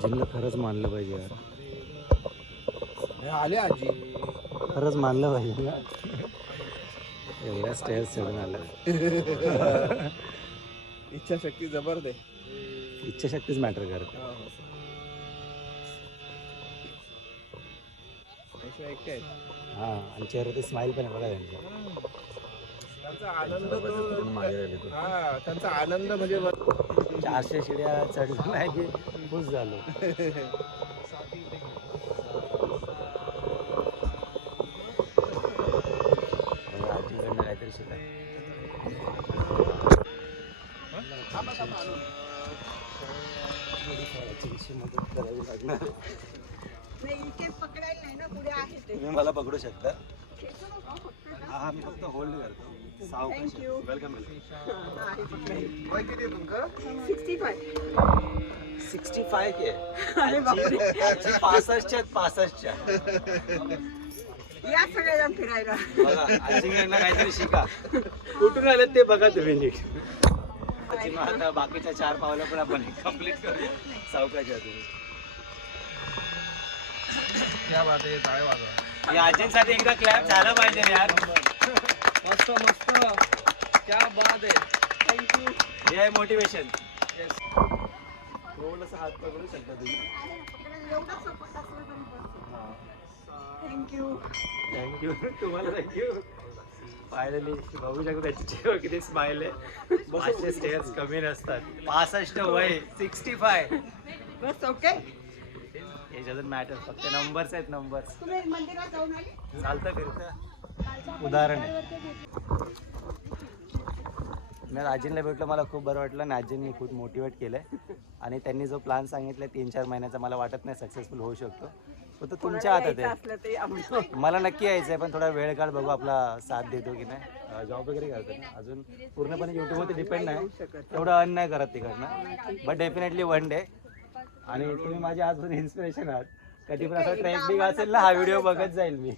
आजींना खरंच मानलं पाहिजे यार. आले आजी. खरंच मानलं पाहिजे ना. एवढ्या स्टेअर्स चढून आलं. इच्छाशक्ती जबरदस्त. इच्छाशक्तीच मॅटर करते. एकटे आहेत. हा आणि चेहऱ्यात स्माइल पण आहे बघा त्यांचा. त्यांचा आनंद त्यांचा आनंद म्हणजे 400 शिड्या चढलं नाही की खुश झालो. आजीकडनं काहीतरी शिका. मदत करावी लागणार. तुम्ही मला पकडू शकता. हा मी फक्त होल्ड करतो. वेलकम. वय किती आहे तुमचं? 65 के 65च्या या सगळ्याजण फिरायला. बघा आजीकडनं काहीतरी शिका. कुठून आलेत ते बघा तुम्ही नीट. आजी मग आता बाकीच्या 4 पावलं पण आपण कम्प्लीट करू सावकाच्या तुम्ही. क्या बात आहे. टाळ्या वाजवा. या आजींसाठी एकदा क्लॅप झालं पाहिजे यार. मस्त मस्त. क्या बात आहे. थँक्यू. हे आहे मोटिवेशन. थोडंसं हात पकडू शकता तुम्ही. एवढा सपोर्ट असला तरी बस. थँक्यू. थँक्यू. तुम्हाला थँक्यू. फायनली बघू शकतो त्याची चेहरा किती स्माइल आहे. 500 स्टेअर्स कमी नसतात. 65 वय 65. बस ओके. हे डझंट मॅटर. फक्त नंबर्स आहेत नंबर्स. तुम्ही मंदिरात जाऊन आले? चालतं फिरतं उदाहरण आहे. मी आजींना भेटलो मला खूप बरं वाटलं आणि आजींनी खूप मोटिवेट केलं आहे आणि त्यांनी जो प्लॅन सांगितला 3-4 महिन्याचा मला वाटत नाही सक्सेसफुल होऊ शकतो. तो तुमच्या हातात आहे. असलं ते आम्ही मला नक्की यायचं आहे पण थोडा वेळ काढ बघू आपला साथ देतो की नाही. जॉब वगैरे करतो ना अजून पूर्णपणे यूट्यूबवरती डिपेंड नाही. तेवढं अर्न नाही करत तिकडनं बट डेफिनेटली वन डे. आणि तुम्ही माझे आजपासून इन्स्पिरेशन आहात. कधी पण असं ट्रेक बिक असेल ना हा व्हिडिओ बघत जाईल मी.